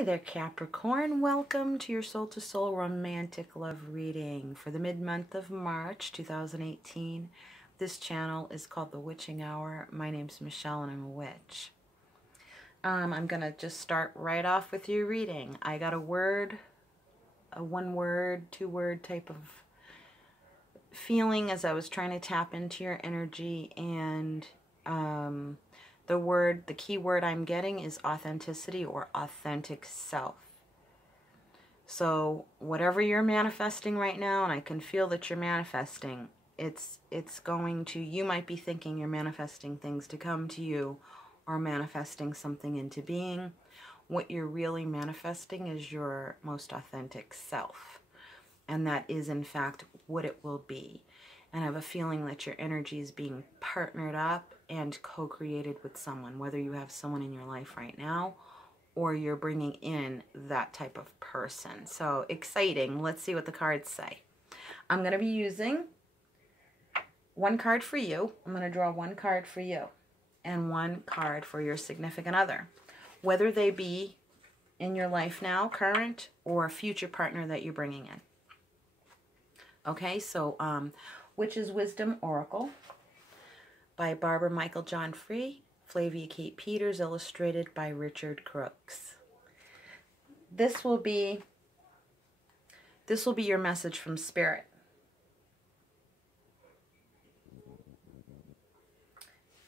Hi there, Capricorn. Welcome to your Soul to Soul Romantic Love Reading for the mid-month of March 2018. This channel is called The Witching Hour. My name's Michelle and I'm a witch. I'm going to just start right off with your reading. I got a word, a one-word, two-word type of feeling as I was trying to tap into your energy, and the key word I'm getting is authenticity or authentic self. So whatever you're manifesting right now, and I can feel that you're manifesting, it's going to, you might be thinking you're manifesting things to come to you or manifesting something into being. What you're really manifesting is your most authentic self. And that is in fact what it will be. And I have a feeling that your energy is being partnered up and co-created with someone, whether you have someone in your life right now or you're bringing in that type of person. So exciting. Let's see what the cards say. I'm going to be using one card for you. I'm going to draw one card for you and one card for your significant other, whether they be in your life now, current, or a future partner that you're bringing in. Okay, so Witch's Wisdom Oracle by Barbara Michael John Free, Flavia Kate Peters, illustrated by Richard Crooks. This will be your message from Spirit.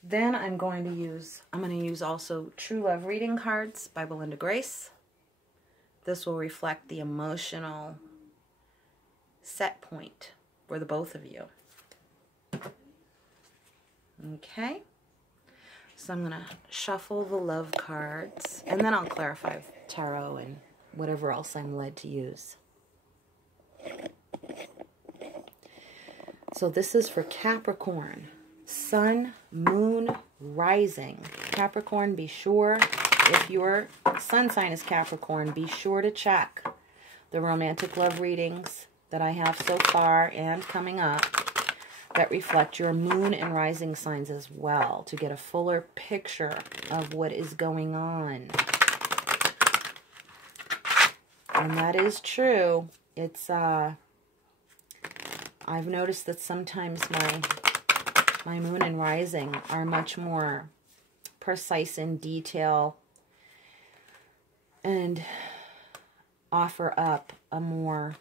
Then I'm going to use also True Love Reading cards by Belinda Grace. This will reflect the emotional set point for the both of you. Okay, so I'm going to shuffle the love cards, and then I'll clarify with tarot and whatever else I'm led to use. So this is for Capricorn. Sun, Moon, Rising. Capricorn, be sure, if your sun sign is Capricorn, be sure to check the romantic love readings that I have so far and coming up that reflect your moon and rising signs as well, to get a fuller picture of what is going on. And that is true. It's I've noticed that sometimes my moon and rising are much more precise in detail and offer up a more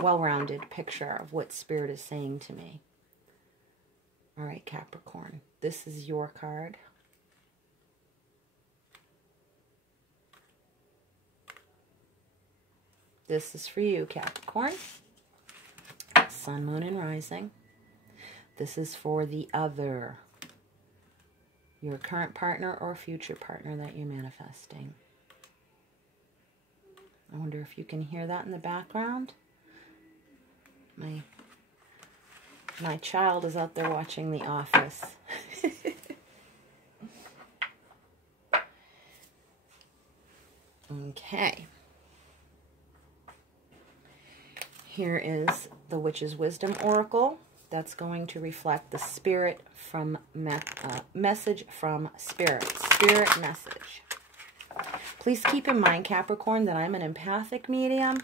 well-rounded picture of what Spirit is saying to me. All right, Capricorn, this is your card. This is for you, Capricorn. Sun, Moon, and Rising. This is for the other, your current partner or future partner that you're manifesting. I wonder if you can hear that in the background. My child is out there watching The Office. Okay. Here is the Witch's Wisdom Oracle. That's going to reflect the Spirit from message from Spirit. Spirit message. Please keep in mind, Capricorn, that I'm an empathic medium.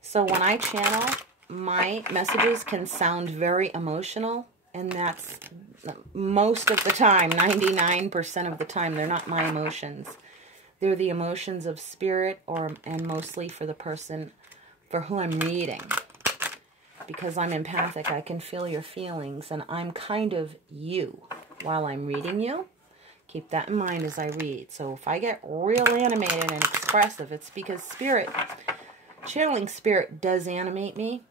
So when I channel, my messages can sound very emotional, and that's most of the time, 99% of the time, they're not my emotions. They're the emotions of Spirit, and mostly for the person for who I'm reading. Because I'm empathic, I can feel your feelings, and I'm kind of you while I'm reading you. Keep that in mind as I read. So if I get real animated and expressive, it's because channeling Spirit does animate me.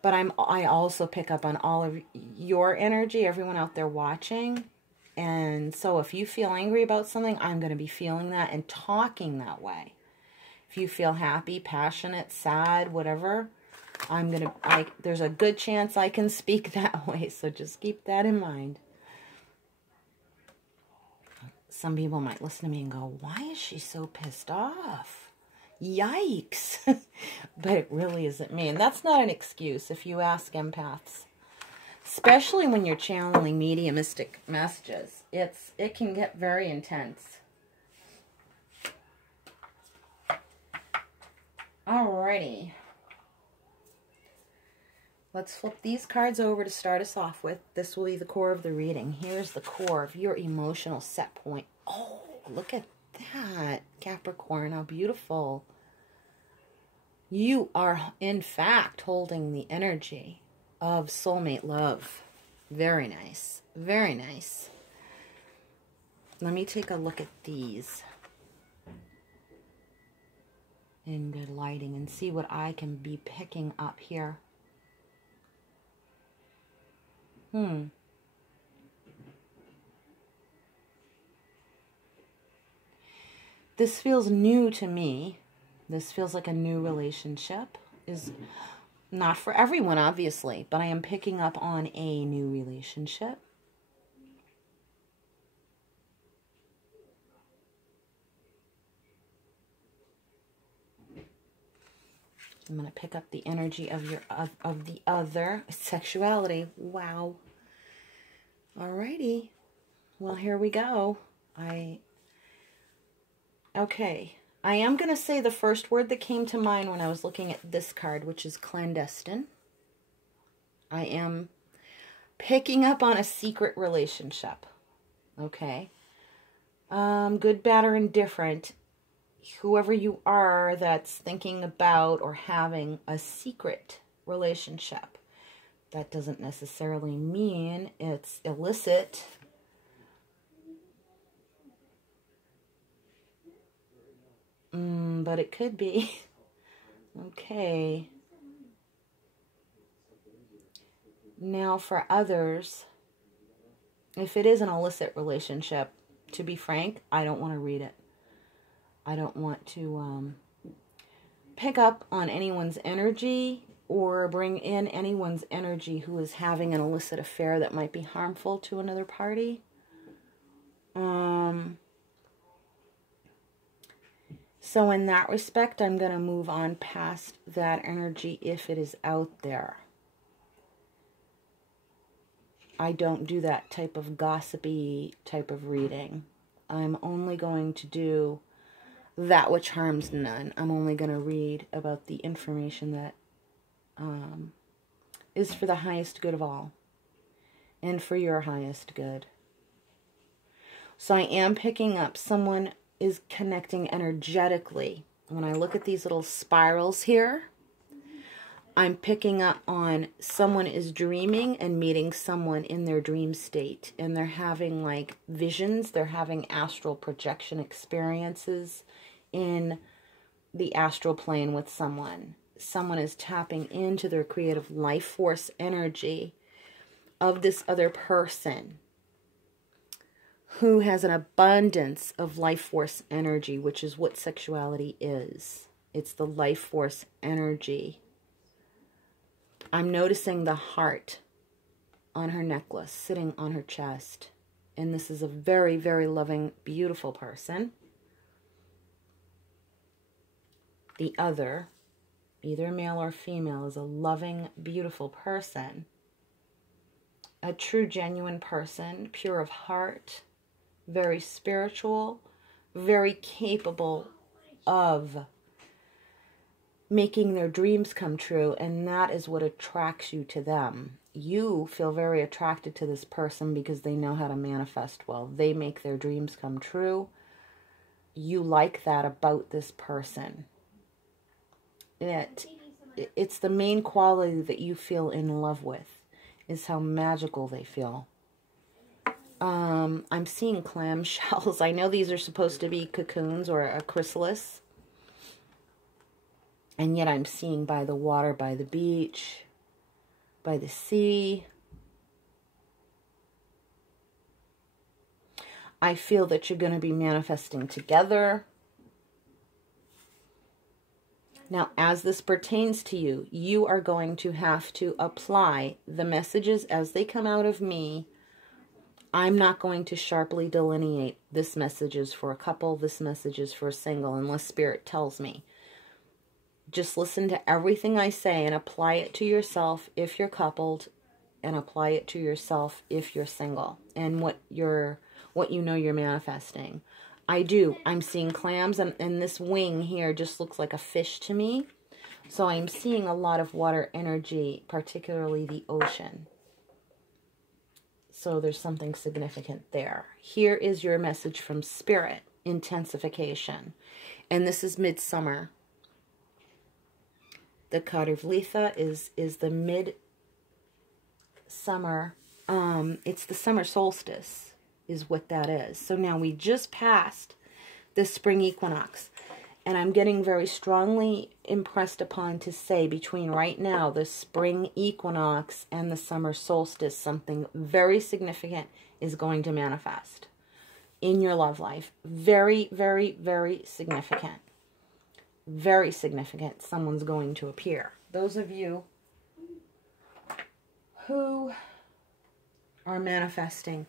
But I also pick up on all of your energy, everyone out there watching. And so if you feel angry about something, I'm going to be feeling that and talking that way. If you feel happy, passionate, sad, whatever, there's a good chance I can speak that way. So just keep that in mind. Some people might listen to me and go, why is she so pissed off? Yikes. But it really isn't me. And that's not an excuse if you ask empaths. Especially when you're channeling mediumistic messages. It can get very intense. Alrighty. Let's flip these cards over to start us off with. This will be the core of the reading. Here's the core of your emotional set point. Oh, look at that, Capricorn. How beautiful. You are, in fact, holding the energy of soulmate love. Very nice. Very nice. Let me take a look at these in good lighting and see what I can be picking up here. This feels new to me. This feels like a new relationship. Is not for everyone, obviously, but I am picking up on a new relationship. I'm going to pick up the energy of the other. Sexuality. Wow. Alrighty. Well, here we go. Okay. I am going to say the first word that came to mind when I was looking at this card, which is clandestine. I am picking up on a secret relationship. Okay. Good, bad, or indifferent. Whoever you are that's thinking about or having a secret relationship. That doesn't necessarily mean it's illicit. But it could be. Okay. Now for others, if it is an illicit relationship, to be frank, I don't want to read it. I don't want to pick up on anyone's energy or bring in anyone's energy who is having an illicit affair that might be harmful to another party. So in that respect, I'm going to move on past that energy if it is out there. I don't do that type of gossipy type of reading. I'm only going to do that which harms none. I'm only going to read about the information that is for the highest good of all and for your highest good. So I am picking up someone is connecting energetically. When I look at these little spirals here, I'm picking up on someone is dreaming and meeting someone in their dream state. And they're having like visions. They're having astral projection experiences in the astral plane with someone. Someone is tapping into their creative life force energy of this other person who has an abundance of life force energy, which is what sexuality is. It's the life force energy. I'm noticing the heart on her necklace, sitting on her chest. And this is a very, very loving, beautiful person. The other, either male or female, is a loving, beautiful person. A true, genuine person, pure of heart, very spiritual, very capable of making their dreams come true, and that is what attracts you to them. You feel very attracted to this person because they know how to manifest well. They make their dreams come true. You like that about this person. It's the main quality that you feel in love with, is how magical they feel. I'm seeing clamshells. I know these are supposed to be cocoons or a chrysalis. And yet I'm seeing by the water, by the beach, by the sea. I feel that you're going to be manifesting together. Now, as this pertains to you, you are going to have to apply the messages as they come out of me. I'm not going to sharply delineate this message is for a couple, this message is for a single, unless Spirit tells me. Just listen to everything I say and apply it to yourself if you're coupled, and apply it to yourself if you're single, and what you know you're manifesting. I'm seeing clams, and this wing here just looks like a fish to me. So I'm seeing a lot of water energy, particularly the ocean. So there's something significant there. Here is your message from Spirit, intensification. And this is midsummer. The card of Letha is the midsummer. It's the summer solstice is what that is. So now we just passed the spring equinox. And I'm getting very strongly impressed upon to say between right now, the spring equinox and the summer solstice, something very significant is going to manifest in your love life. Very, very, very significant. Very significant. Someone's going to appear. Those of you who are manifesting,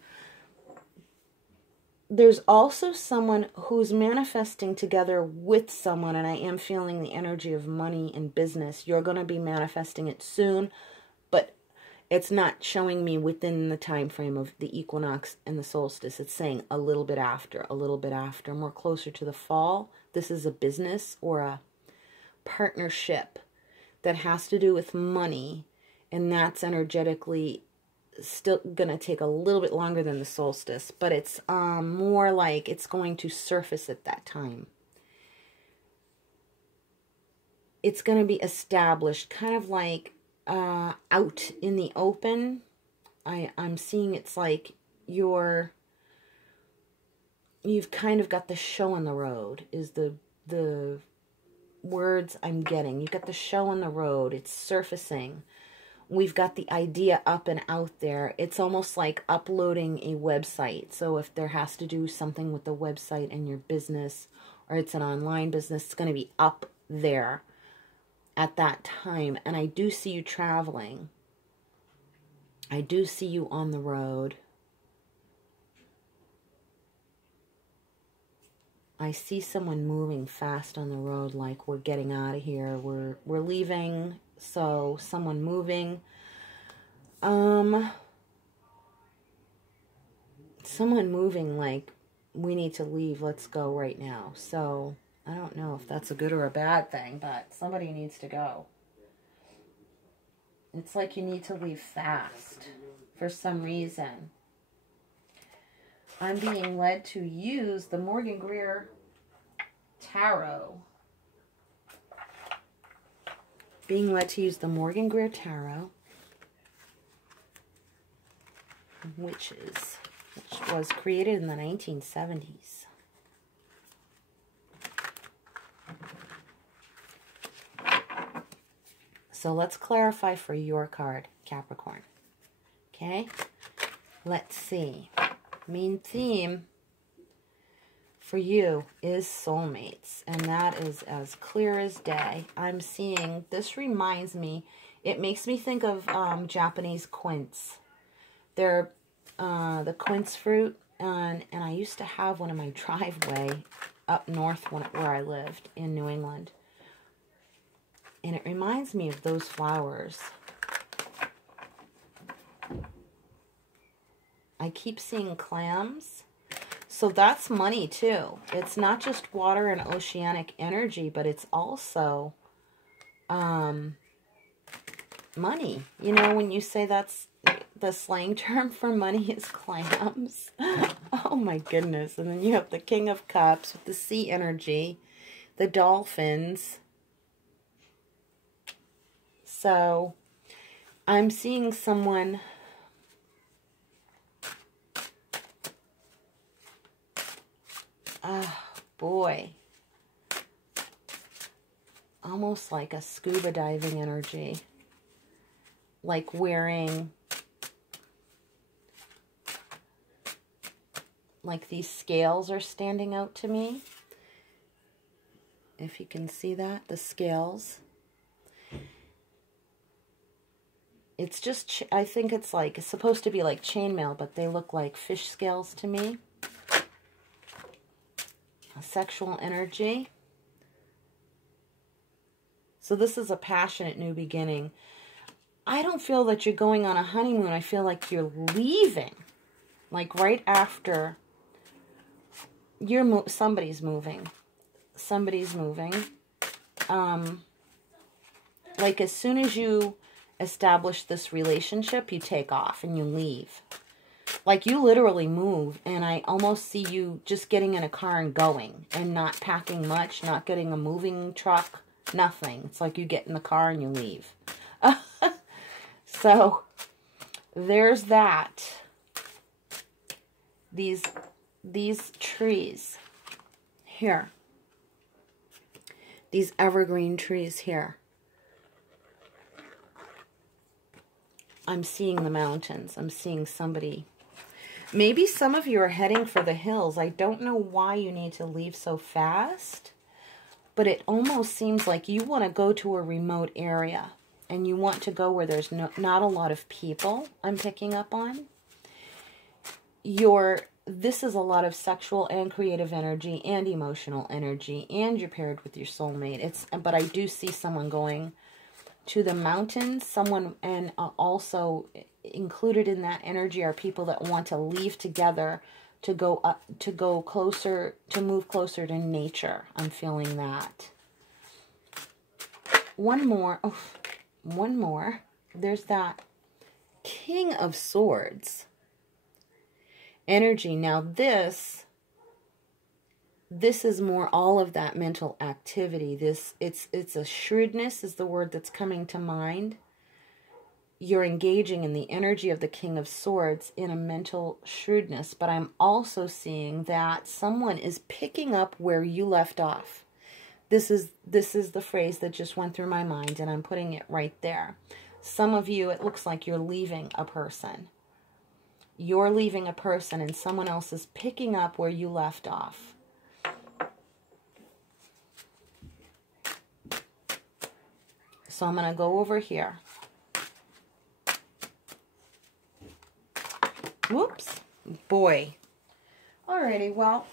there's also someone who's manifesting together with someone, and I am feeling the energy of money and business. You're going to be manifesting it soon, but it's not showing me within the time frame of the equinox and the solstice. It's saying a little bit after, more closer to the fall. This is a business or a partnership that has to do with money, and that's energetically still going to take a little bit longer than the solstice, but it's more like it's going to surface at that time. It's going to be established, kind of like out in the open. I'm seeing it's like you've kind of got the show on the road is the words I'm getting. You've got the show on the road. It's surfacing. We've got the idea up and out there. It's almost like uploading a website. So if there has to do something with the website and your business, or it's an online business, it's going to be up there at that time. And I do see you traveling. I do see you on the road. I see someone moving fast on the road, like we're getting out of here. We're leaving. So someone moving. Someone moving like we need to leave. Let's go right now. So I don't know if that's a good or a bad thing, but somebody needs to go. It's like you need to leave fast for some reason. I'm being led to use the Morgan Greer Tarot. Being led to use the Morgan Greer Tarot, which was created in the 1970s. So let's clarify for your card, Capricorn. Okay? Let's see. Main theme for you is soulmates, and that is as clear as day. I'm seeing, this reminds me, it makes me think of Japanese quince. They're the quince fruit, and I used to have one in my driveway up north where I lived in New England. And it reminds me of those flowers. I keep seeing clams. So that's money too. It's not just water and oceanic energy, but it's also money. You know, when you say that's the slang term for money is clams. Oh my goodness. And then you have the King of Cups with the sea energy, the dolphins. So I'm seeing someone... Oh, boy. Almost like a scuba diving energy. Like wearing... Like these scales are standing out to me. If you can see that, the scales. It's just, I think it's like, it's supposed to be like chainmail, but they look like fish scales to me. A sexual energy. So this is a passionate new beginning. I don't feel that you're going on a honeymoon. I feel like you're leaving. Like right after somebody's moving. Somebody's moving. Like as soon as you establish this relationship, you take off and you leave. Like you literally move, and I almost see you just getting in a car and going and not packing much, not getting a moving truck, nothing. It's like you get in the car and you leave. So there's that. These trees here. These evergreen trees here. I'm seeing the mountains. I'm seeing somebody. Maybe some of you are heading for the hills. I don't know why you need to leave so fast, but it almost seems like you want to go to a remote area and you want to go where there's not a lot of people. I'm picking up on. This is a lot of sexual and creative energy and emotional energy, and you're paired with your soulmate. But I do see someone going to the mountains, and also included in that energy are people that want to leave together to go closer, to move closer to nature. I'm feeling that. One more. There's that King of Swords energy. Now this is more all of that mental activity. It's a shrewdness is the word that's coming to mind. You're engaging in the energy of the King of Swords in a mental shrewdness, but I'm also seeing that someone is picking up where you left off. This is the phrase that just went through my mind, and I'm putting it right there. Some of you, it looks like you're leaving a person. You're leaving a person, and someone else is picking up where you left off. So I'm going to go over here. Whoops. Boy. Alrighty, well,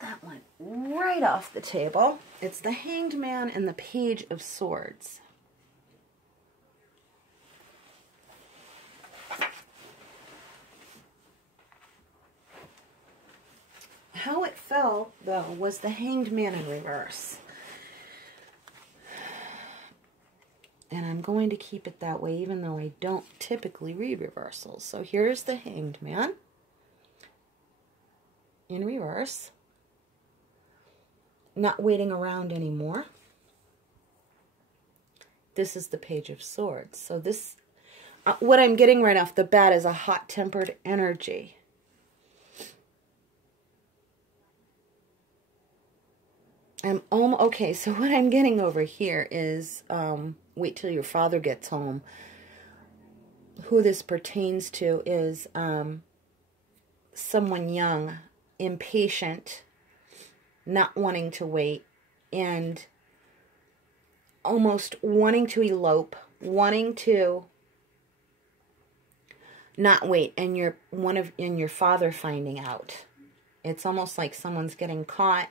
that went right off the table. It's the Hanged Man and the Page of Swords. How it fell, though, was the Hanged Man in reverse. And I'm going to keep it that way, even though I don't typically read reversals. So here's the Hanged Man in reverse. Not waiting around anymore. This is the Page of Swords. So this, what I'm getting right off the bat is a hot-tempered energy. Okay, so what I'm getting over here is, wait till your father gets home. Who this pertains to is someone young, impatient, not wanting to wait, and almost wanting to elope, wanting to not wait, and your father finding out. It's almost like someone's getting caught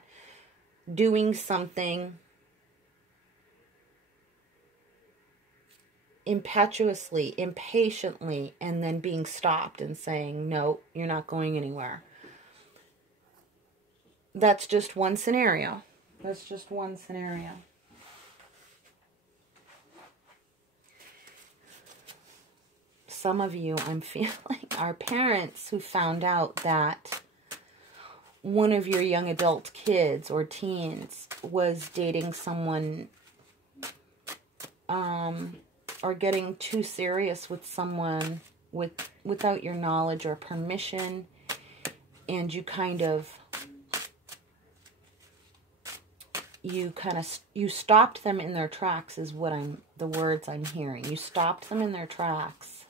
doing something impetuously, impatiently, and then being stopped and saying, no, you're not going anywhere. That's just one scenario. That's just one scenario. Some of you, I'm feeling, are parents who found out that one of your young adult kids or teens was dating someone or getting too serious with someone without your knowledge or permission, and you stopped them in their tracks is the words I'm hearing. You stopped them in their tracks.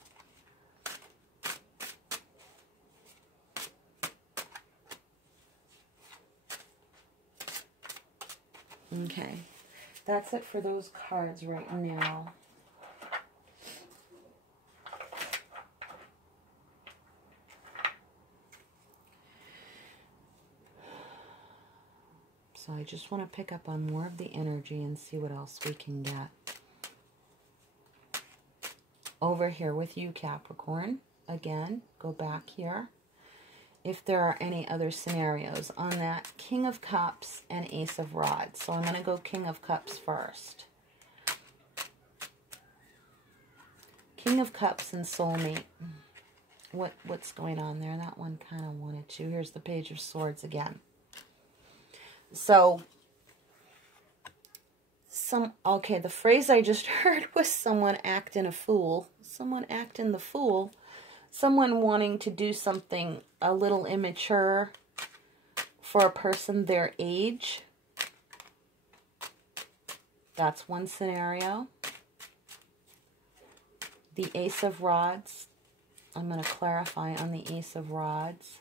Okay, that's it for those cards right now. So I just want to pick up on more of the energy and see what else we can get. Over here with you, Capricorn. Again, go back here. if there are any other scenarios on that King of Cups and Ace of Rods. So I'm going to go King of Cups first. King of Cups and soulmate. What's going on there? That one kind of wanted to. Here's the Page of Swords again. So, okay, the phrase I just heard was someone acting a fool. Someone acting the fool. Someone wanting to do something a little immature for a person their age. That's one scenario. The Ace of Rods. I'm going to clarify on the Ace of Rods.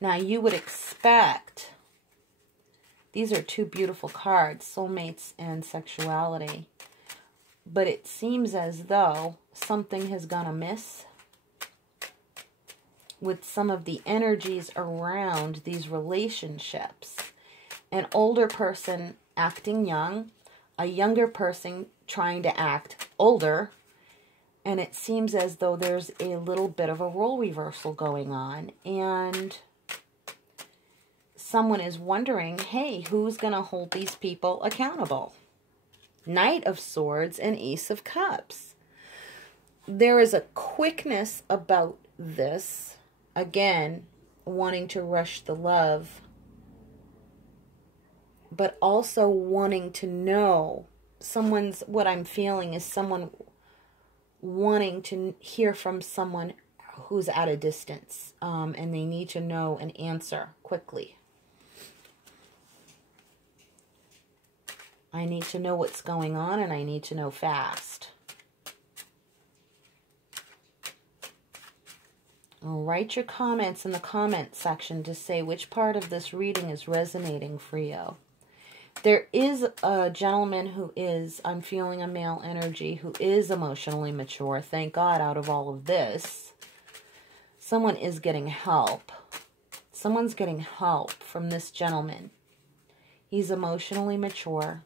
Now, you would expect, these are two beautiful cards, soulmates and sexuality, but it seems as though something has gone amiss with some of the energies around these relationships. An older person acting young, a younger person trying to act older, and it seems as though there's a little bit of a role reversal going on, and someone is wondering, hey, who's going to hold these people accountable? Knight of Swords and Ace of Cups. There is a quickness about this, again, wanting to rush the love, but also wanting to know. What I'm feeling is someone wanting to hear from someone who's at a distance, and they need to know an answer quickly. I need to know what's going on, and I need to know fast. Write your comments in the comment section to say which part of this reading is resonating for you. There is a gentleman who is, I'm feeling a male energy, who is emotionally mature. Thank God out of all of this. Someone is getting help. Someone's getting help from this gentleman. He's emotionally mature.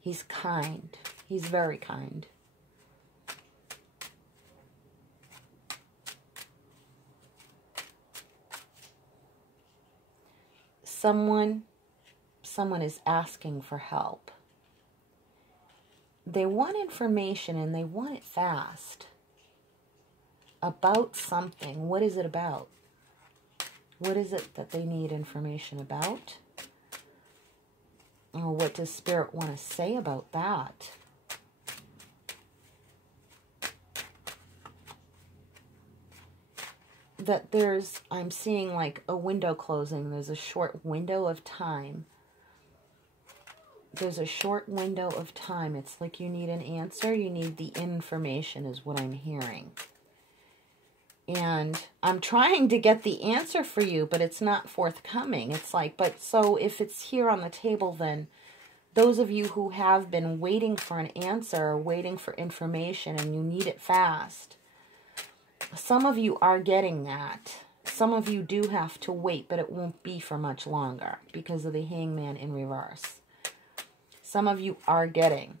He's kind. He's very kind. Someone is asking for help. They want information and they want it fast. About something. What is it about? What is it that they need information about? Or what does Spirit want to say about that? That I'm seeing like a window closing. There's a short window of time. There's a short window of time. It's like you need an answer. You need the information is what I'm hearing. And I'm trying to get the answer for you, but it's not forthcoming. It's like, but so if it's here on the table, then those of you who have been waiting for an answer, or waiting for information, and you need it fast, some of you are getting that. Some of you do have to wait, but it won't be for much longer because of the Hangman in reverse. Some of you are getting.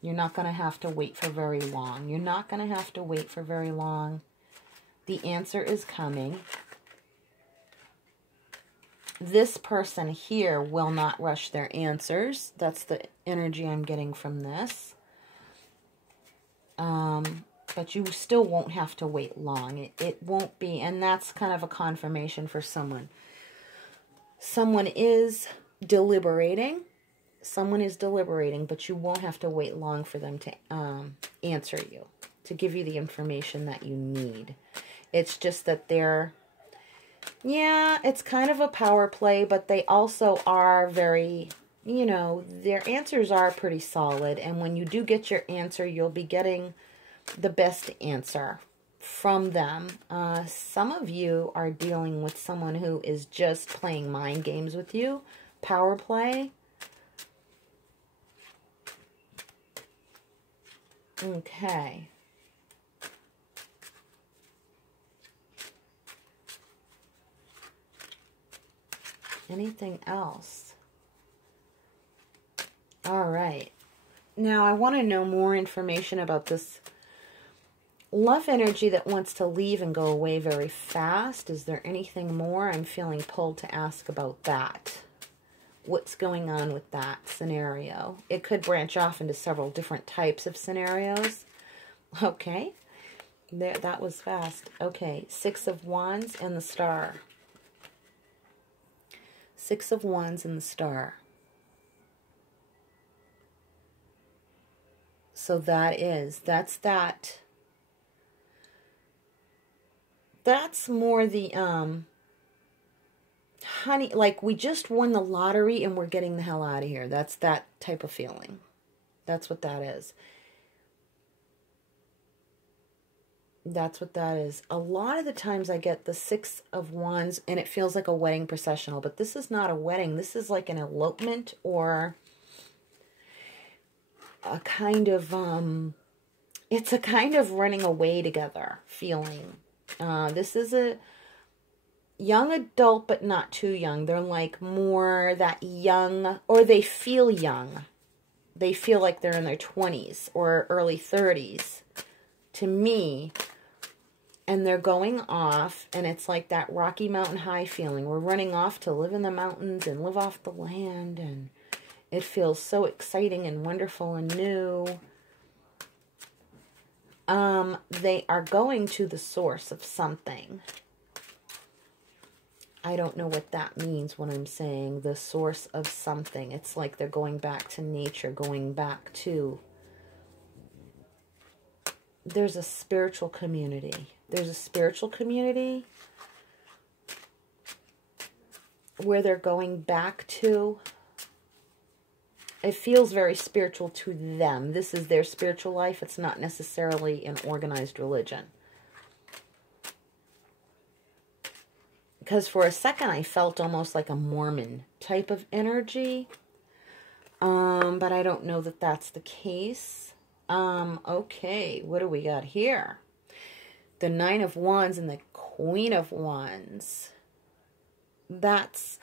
You're not going to have to wait for very long. You're not going to have to wait for very long. The answer is coming. This person here will not rush their answers. That's the energy I'm getting from this. But you still won't have to wait long. It won't be, and that's kind of a confirmation for someone. Someone is deliberating. Someone is deliberating, but you won't have to wait long for them to answer you, to give you the information that you need. It's just that it's kind of a power play, but they also are very, their answers are pretty solid. And when you do get your answer, you'll be getting the best answer from them. Some of you are dealing with someone who is just playing mind games with you. Power play. Okay. Anything else? All right. Now, I want to know more information about this Love energy that wants to leave and go away very fast. Is there anything more? I'm feeling pulled to ask about that. What's going on with that scenario? It could branch off into several different types of scenarios. Okay. There, that was fast. Okay. 6 of Wands and the Star. 6 of Wands and the Star. So that's that. That's more the, honey, like we just won the lottery and we're getting the hell out of here. That's that type of feeling. That's what that is. That's what that is. A lot of the times I get the 6 of Wands and it feels like a wedding processional, but this is not a wedding. This is like an elopement or a kind of, it's a kind of running away together feeling. This is a young adult, but not too young. They're like more that young, or they feel young. They feel like they're in their 20s or early 30s to me. And they're going off, and it's like that Rocky Mountain High feeling. We're running off to live in the mountains and live off the land, and it feels so exciting and wonderful and new. They are going to the source of something. I don't know what that means when I'm saying the source of something. It's like they're going back to nature, going back to... There's a spiritual community. There's a spiritual community where they're going back to. It feels very spiritual to them. This is their spiritual life. It's not necessarily an organized religion. Because for a second I felt almost like a Mormon type of energy. But I don't know that that's the case. Okay, what do we got here? The 9 of Wands and the Queen of Wands. That's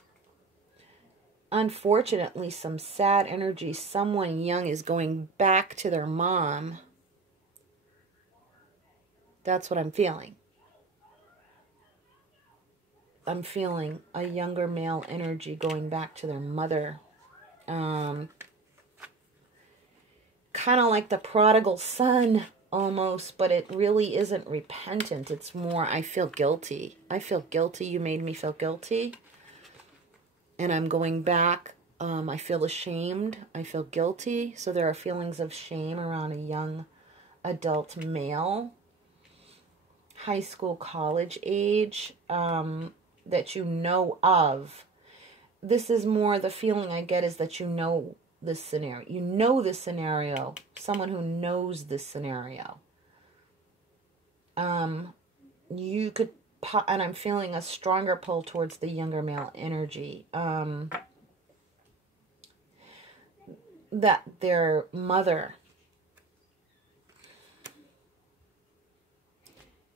unfortunately some sad energy. Someone young is going back to their mom. That's what I'm feeling. I'm feeling a younger male energy going back to their mother. Kind of like the prodigal son almost, but it really isn't repentant. It's more, I feel guilty. I feel guilty. You made me feel guilty. And I'm going back. I feel ashamed. I feel guilty. So there are feelings of shame around a young adult male. High school, college age, that you know of. This is more the feeling I get is that you know this scenario. You know this scenario. Someone who knows this scenario. You could, and I'm feeling a stronger pull towards the younger male energy. That their mother,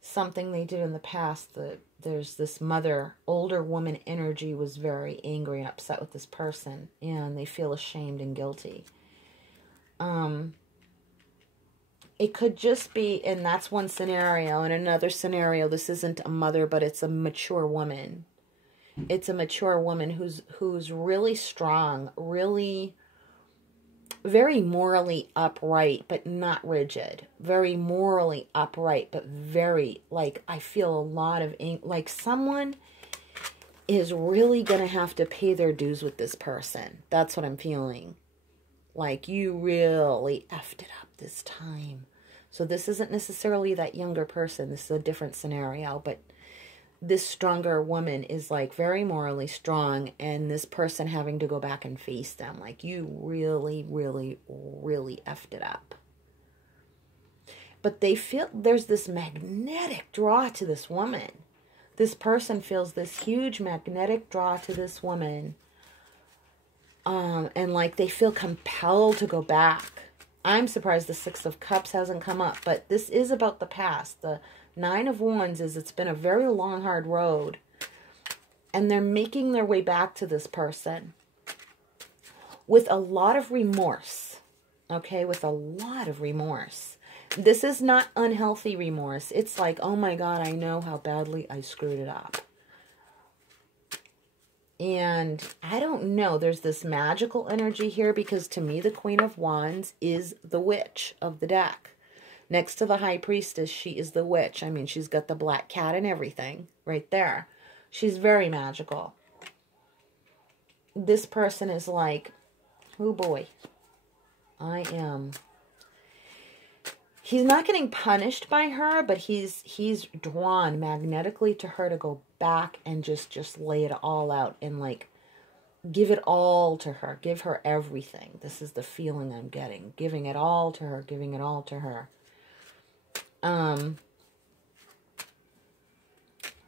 something they did in the past, there's this mother, older woman energy was very angry and upset with this person, and they feel ashamed and guilty. It could just be, and that's one scenario. In another scenario, this isn't a mother, but it's a mature woman. It's a mature woman who's really strong, really very morally upright, but not rigid. Very morally upright, but very, like, I feel a lot of, like, someone is really going to have to pay their dues with this person. That's what I'm feeling. Like, you really effed it up this time. So this isn't necessarily that younger person. This is a different scenario, but this stronger woman is like very morally strong, and this person having to go back and face them. Like, you really, really, really effed it up. But they feel there's this magnetic draw to this woman. This person feels this huge magnetic draw to this woman. And like they feel compelled to go back. I'm surprised the 6 of Cups hasn't come up, but this is about the past. The 9 of Wands is it's been a very long, hard road, and they're making their way back to this person with a lot of remorse, okay, with a lot of remorse. This is not unhealthy remorse. It's like, oh my God, I know how badly I screwed it up. And I don't know, there's this magical energy here because to me, the Queen of Wands is the witch of the deck. Next to the High Priestess, she is the witch. I mean, she's got the black cat and everything right there. She's very magical. This person is like, oh boy, he's not getting punished by her, but he's drawn magnetically to her to go back and just lay it all out and like give it all to her. Give her everything. This is the feeling I'm getting. Giving it all to her, giving it all to her.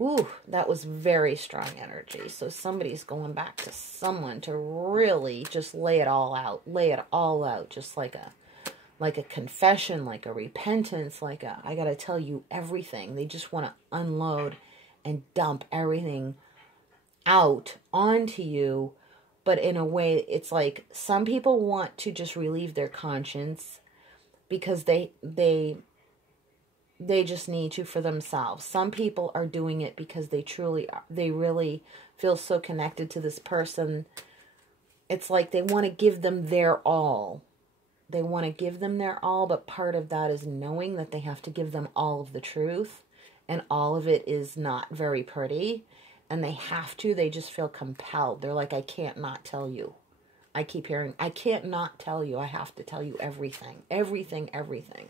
Ooh, that was very strong energy. So somebody's going back to someone to really just lay it all out. Lay it all out, just like a confession, like a repentance, like a, I gotta tell you everything. They just want to unload and dump everything out onto you. But in a way, it's like some people want to just relieve their conscience because they just need to for themselves. Some people are doing it because they really feel so connected to this person. It's like they want to give them their all. They want to give them their all, but part of that is knowing that they have to give them all of the truth, and all of it is not very pretty, and they just feel compelled. They're like, I can't not tell you. I keep hearing, I can't not tell you. I have to tell you everything. Everything, everything.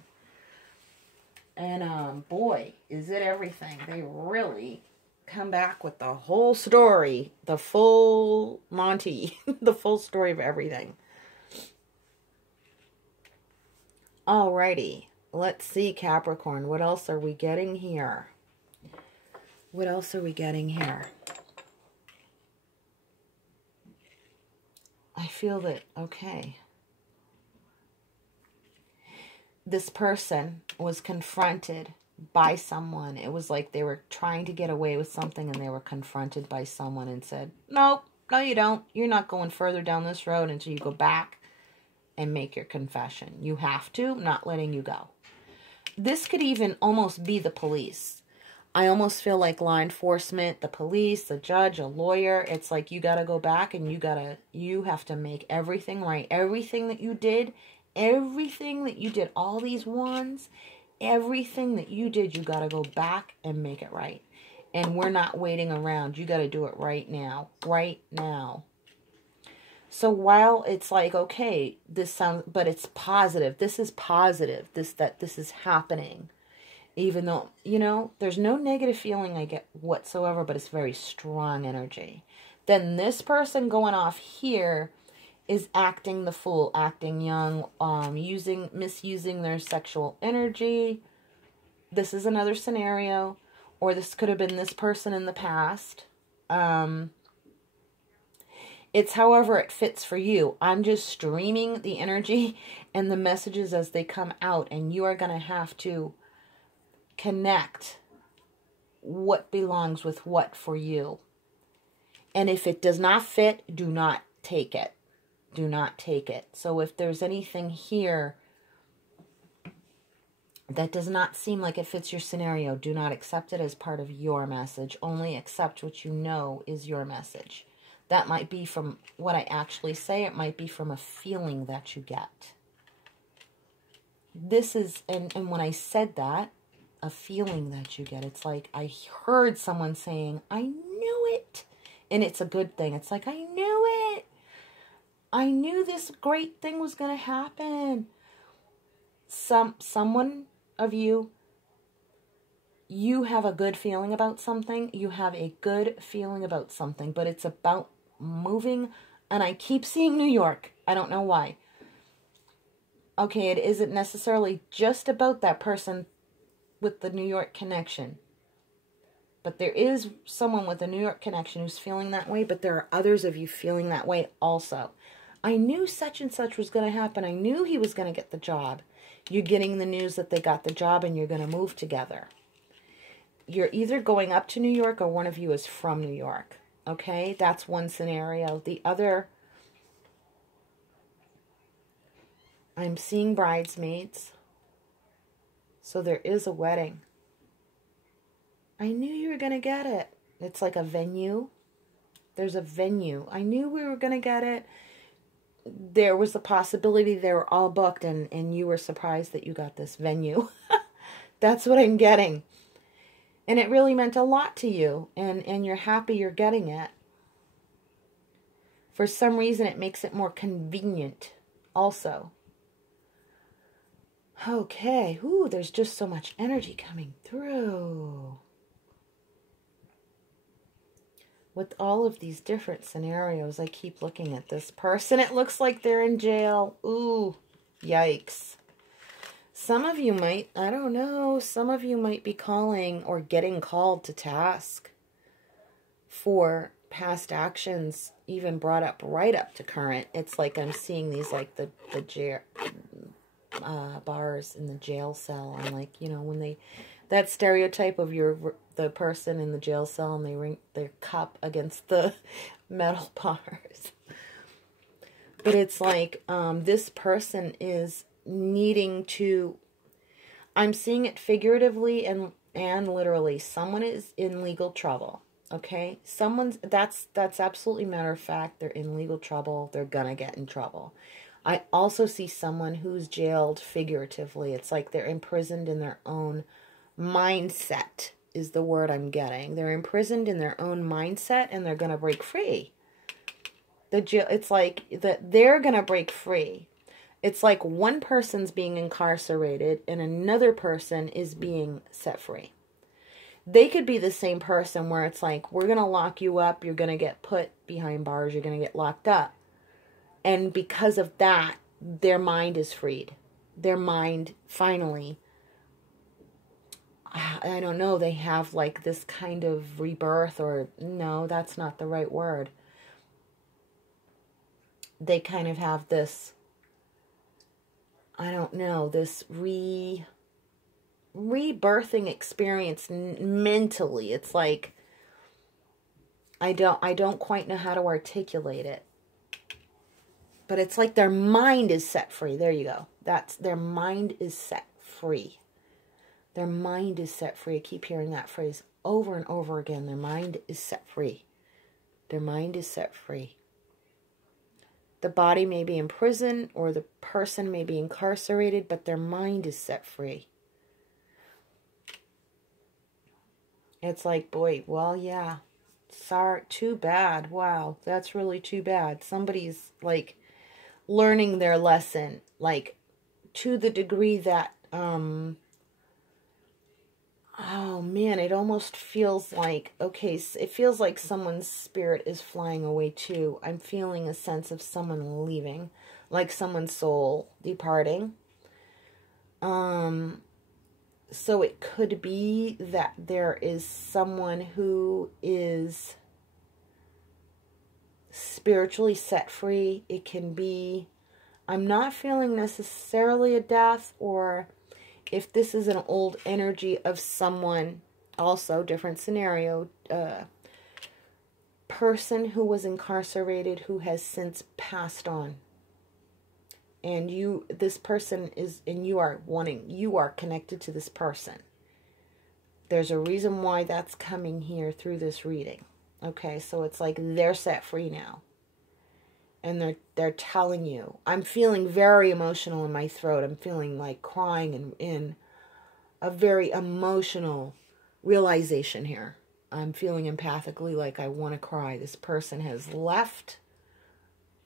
And, boy, is it everything. They really come back with the whole story, the full Monty, the full story of everything. Alrighty, let's see, Capricorn. What else are we getting here? What else are we getting here? I feel that, okay. This person was confronted by someone. It was like they were trying to get away with something and they were confronted by someone and said, nope, no you don't. You're not going further down this road until you go back and make your confession. You have to, not letting you go. This could even almost be the police. I almost feel like law enforcement, the police, the judge, a lawyer. It's like you got to go back and you have to make everything right. Everything that you did, all these ones, everything that you did, you got to go back and make it right. And we're not waiting around. You got to do it right now. Right now. So while it's like, okay, this sounds, but it's positive. This is positive. That this is happening. Even though, you know, there's no negative feeling I get whatsoever, but it's very strong energy. Then this person going off here is acting the fool, acting young, misusing their sexual energy. This is another scenario. Or this could have been this person in the past. It's however it fits for you. I'm just streaming the energy and the messages as they come out. And you are going to have to connect what belongs with what for you. And if it does not fit, do not take it. Do not take it. So if there's anything here that does not seem like it fits your scenario, do not accept it as part of your message. Only accept what you know is your message. That might be from what I actually say. It might be from a feeling that you get. This is, and when I said that, a feeling that you get, it's like I heard someone saying, I knew it. And it's a good thing. It's like, I knew it. I knew this great thing was going to happen. Someone of you have a good feeling about something. You have a good feeling about something, but it's about moving. And I keep seeing New York. I don't know why. Okay, it isn't necessarily just about that person with the New York connection. But there is someone with a New York connection who's feeling that way, but there are others of you feeling that way also. I knew such and such was going to happen. I knew he was going to get the job. You're getting the news that they got the job and you're going to move together. You're either going up to New York or one of you is from New York. Okay, that's one scenario. The other, I'm seeing bridesmaids. So there is a wedding. I knew you were going to get it. It's like a venue. There's a venue. I knew we were going to get it. There was a possibility they were all booked, and you were surprised that you got this venue. That's what I'm getting. And it really meant a lot to you, and you're happy you're getting it. For some reason, it makes it more convenient also. Okay. Ooh, there's just so much energy coming through. With all of these different scenarios, I keep looking at this person. It looks like they're in jail. Ooh, yikes. Some of you might, I don't know, some of you might be calling or getting called to task for past actions, even brought up right up to current. It's like I'm seeing these like the jail, bars in the jail cell. I'm like, you know, when they, that stereotype of the person in the jail cell and they ring their cup against the metal bars. But it's like this person is needing to, I'm seeing it figuratively and literally. Someone is in legal trouble. Okay? That's absolutely matter of fact. They're in legal trouble. They're gonna get in trouble. I also see someone who's jailed figuratively. It's like they're imprisoned in their own mindset is the word I'm getting. They're imprisoned in their own mindset and they're going to break free. It's like that they're going to break free. It's like one person's being incarcerated and another person is being set free. They could be the same person where it's like, we're going to lock you up. You're going to get put behind bars. You're going to get locked up. And because of that, their mind is freed. Their mind finally, I don't know, they have like this kind of rebirth, or no, that's not the right word. They kind of have this, I don't know, this rebirthing experience mentally. It's like, I don't quite know how to articulate it. But it's like their mind is set free. There you go. Their mind is set free. Their mind is set free. I keep hearing that phrase over and over again. Their mind is set free. Their mind is set free. The body may be in prison or the person may be incarcerated, but their mind is set free. It's like, boy, well, yeah. Sorry, too bad. Wow, that's really too bad. Somebody's like learning their lesson, like to the degree that, oh man, it almost feels like, okay, it feels like someone's spirit is flying away too. I'm feeling a sense of someone leaving, like someone's soul departing. So it could be that there is someone who is spiritually set free. It can be, I'm not feeling necessarily a death, or if this is an old energy of someone, also different scenario, person who was incarcerated who has since passed on. And this person is, and you are connected to this person. There's a reason why that's coming here through this reading. Okay, so it's like they're set free now. And they're telling you. I'm feeling very emotional in my throat. I'm feeling like crying and in a very emotional realization here. I'm feeling empathically like I want to cry. This person has left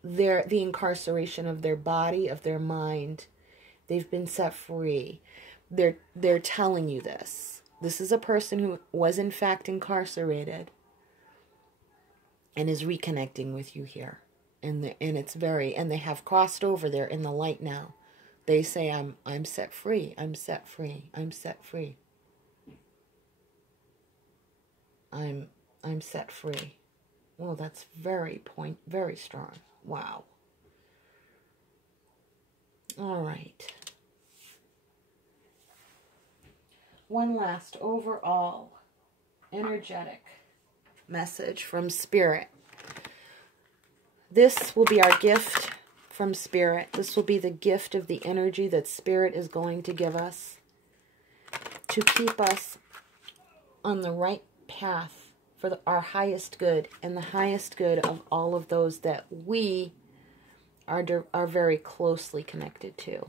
the incarceration of their body, of their mind. They've been set free. They're telling you this. This is a person who was in fact incarcerated and is reconnecting with you here. And they have crossed over there in the light now. They say, I'm set free. I'm set free. I'm set free. I'm set free. Well, that's very strong. Wow. All right. One last overall energetic message from Spirit. This will be our gift from Spirit. This will be the gift of the energy that Spirit is going to give us. to keep us on the right path for our highest good and the highest good of all of those that we are very closely connected to.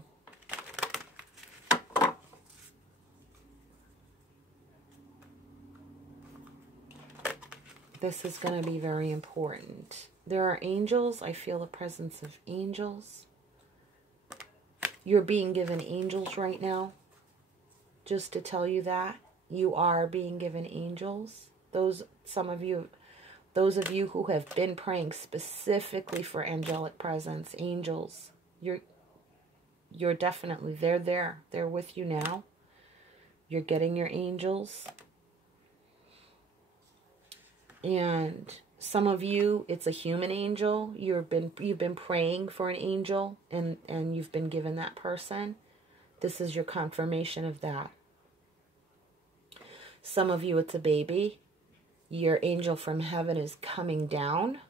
This is going to be very important. There are angels. I feel the presence of angels. You're being given angels right now. Just to tell you that. You are being given angels. Those of you who have been praying specifically for angelic presence, angels, you're definitely, they're there. They're with you now. You're getting your angels. And some of you, it's a human angel. You've been praying for an angel, and you've been given that person. This is your confirmation of that. Some of you, it's a baby. Your angel from heaven is coming down.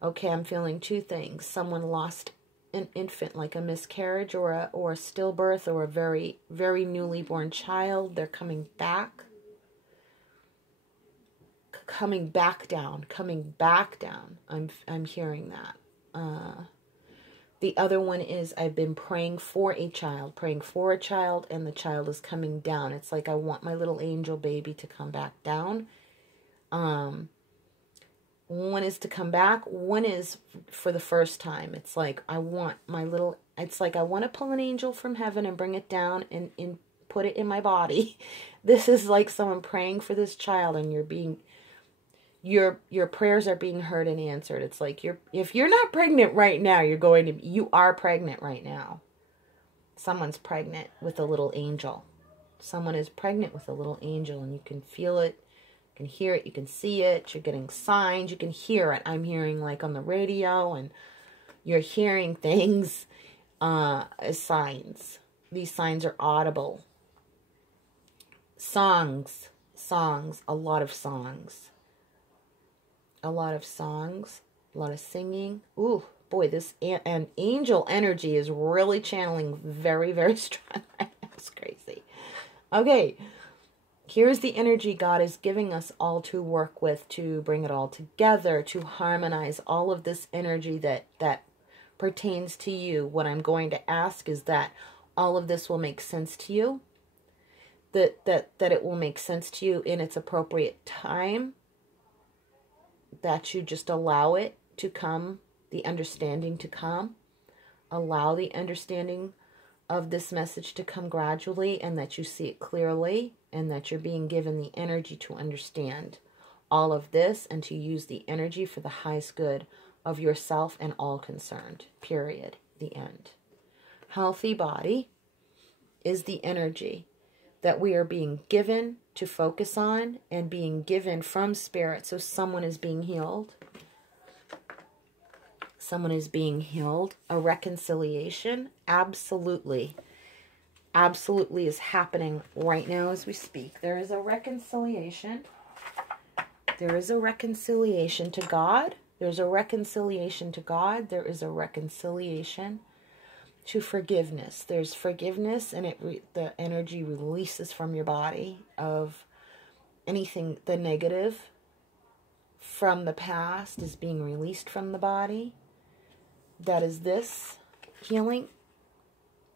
Okay, I'm feeling two things. Someone lost an infant, like a miscarriage or a stillbirth, or a very, very newly born child. They're coming back. Coming back down. I'm hearing that. The other one is I've been praying for a child, and the child is coming down. It's like I want my little angel baby to come back down. One is to come back. One is for the first time. It's like I want to pull an angel from heaven and bring it down and put it in my body. This is like someone praying for this child, and your prayers are being heard and answered. It's like if you're not pregnant right now, you are pregnant right now. Someone's pregnant with a little angel. Someone is pregnant with a little angel, and you can feel it, you can hear it, you can see it, you're getting signs, you can hear it. I'm hearing like on the radio, and you're hearing things as signs. These signs are audible. Songs, a lot of songs. A lot of songs, a lot of singing. Ooh, boy, this and angel energy is really channeling very, very strong. That's crazy. Okay, here's the energy God is giving us all to work with, to bring it all together, to harmonize all of this energy that pertains to you. What I'm going to ask is that all of this will make sense to you, that it will make sense to you in its appropriate time, that you just allow it to come, the understanding to come. Allow the understanding of this message to come gradually, and that you see it clearly, and that you're being given the energy to understand all of this and to use the energy for the highest good of yourself and all concerned. Period. The end. Healthy body is the energy that we are being given to focus on and being given from spirit. So someone is being healed. Someone is being healed. A reconciliation absolutely is happening right now as we speak. There is a reconciliation. There is a reconciliation to God. There's a reconciliation to God. There is a reconciliation to forgiveness. There's forgiveness, and the energy releases from your body of anything, the negative from the past is being released from the body. That is this healing.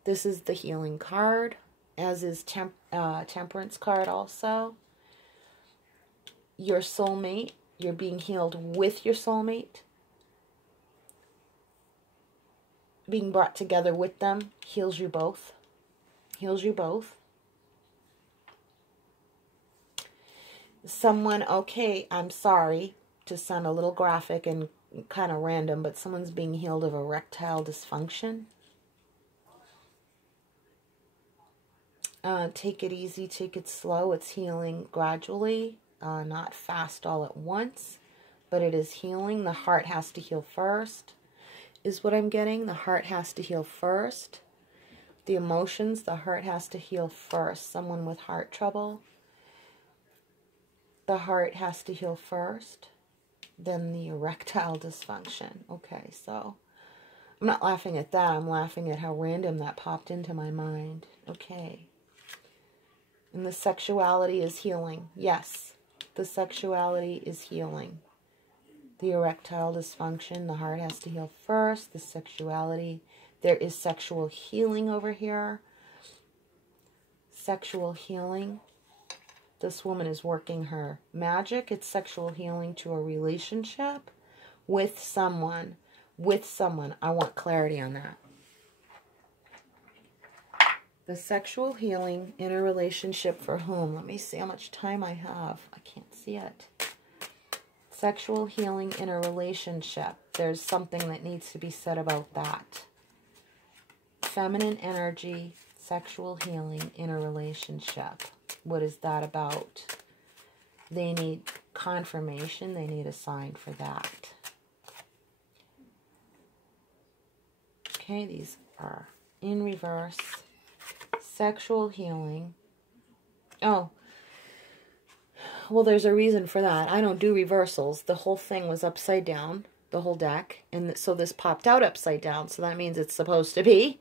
This is the healing card, as is temperance card also. Your soulmate, you're being healed with your soulmate. Being brought together with them heals you both. Heals you both. Someone, okay, I'm sorry to sound a little graphic and kind of random, but someone's being healed of erectile dysfunction. Take it easy, take it slow. It's healing gradually, not fast all at once, but it is healing. The heart has to heal first, is what I'm getting. The heart has to heal first. The emotions, the heart has to heal first. Someone with heart trouble, the heart has to heal first. Then the erectile dysfunction. Okay, so I'm not laughing at that. I'm laughing at how random that popped into my mind. Okay. And the sexuality is healing. Yes, the sexuality is healing. The erectile dysfunction, the heart has to heal first. The sexuality, there is sexual healing over here. Sexual healing. This woman is working her magic. It's sexual healing to a relationship with someone. With someone. I want clarity on that. The sexual healing in a relationship for whom? Let me see how much time I have. I can't see it. Sexual healing in a relationship. There's something that needs to be said about that. Feminine energy, sexual healing in a relationship. What is that about? They need confirmation. They need a sign for that. Okay, these are in reverse. Sexual healing. Oh, well, there's a reason for that. I don't do reversals. The whole thing was upside down, the whole deck, and so this popped out upside down, so that means it's supposed to be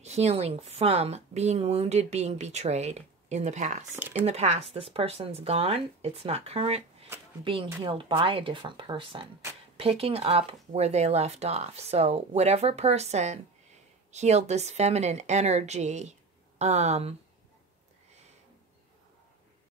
healing from being wounded, being betrayed in the past. In the past, this person's gone. It's not current. Being healed by a different person. Picking up where they left off. So whatever person healed this feminine energy,